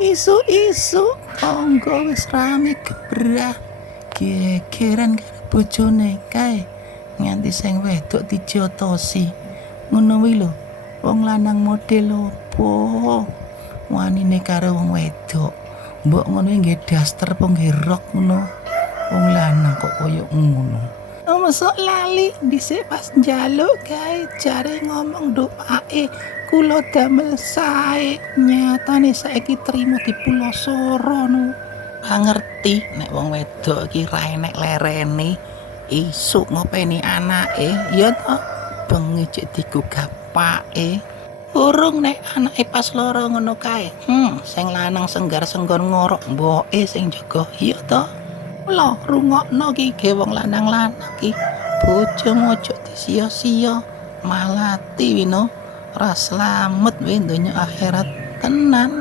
Isu-isu tangga wis rame gebrah. Gegeran karo bojone kae. Nganti sing wedok dijotosi. Ngono kuwi lho. Wong lanang model opo? Wanine karo wong wedok. Mbok ngono nggih daster apa nggih rok ngono. Wong lanang kok koyo ngono. Mosok lali dhisik pas njaluk kae jare ngomong doae kula damel sae nyatane saiki trimo di Pulau Soro no. Ngerti nek wong wedok iki ra enek lerene isuk ngopeni anake ya to bengi cek digugah pake. Urung nek anake pas lara ngono kae. Sing lanang senggar senggon ngorok mboke sing jaga iya to. Lho rungokno ki ge wong lanang-lanang ki bojomu aja disia-sia malati wino ora slamet wi donya akhirat tenan.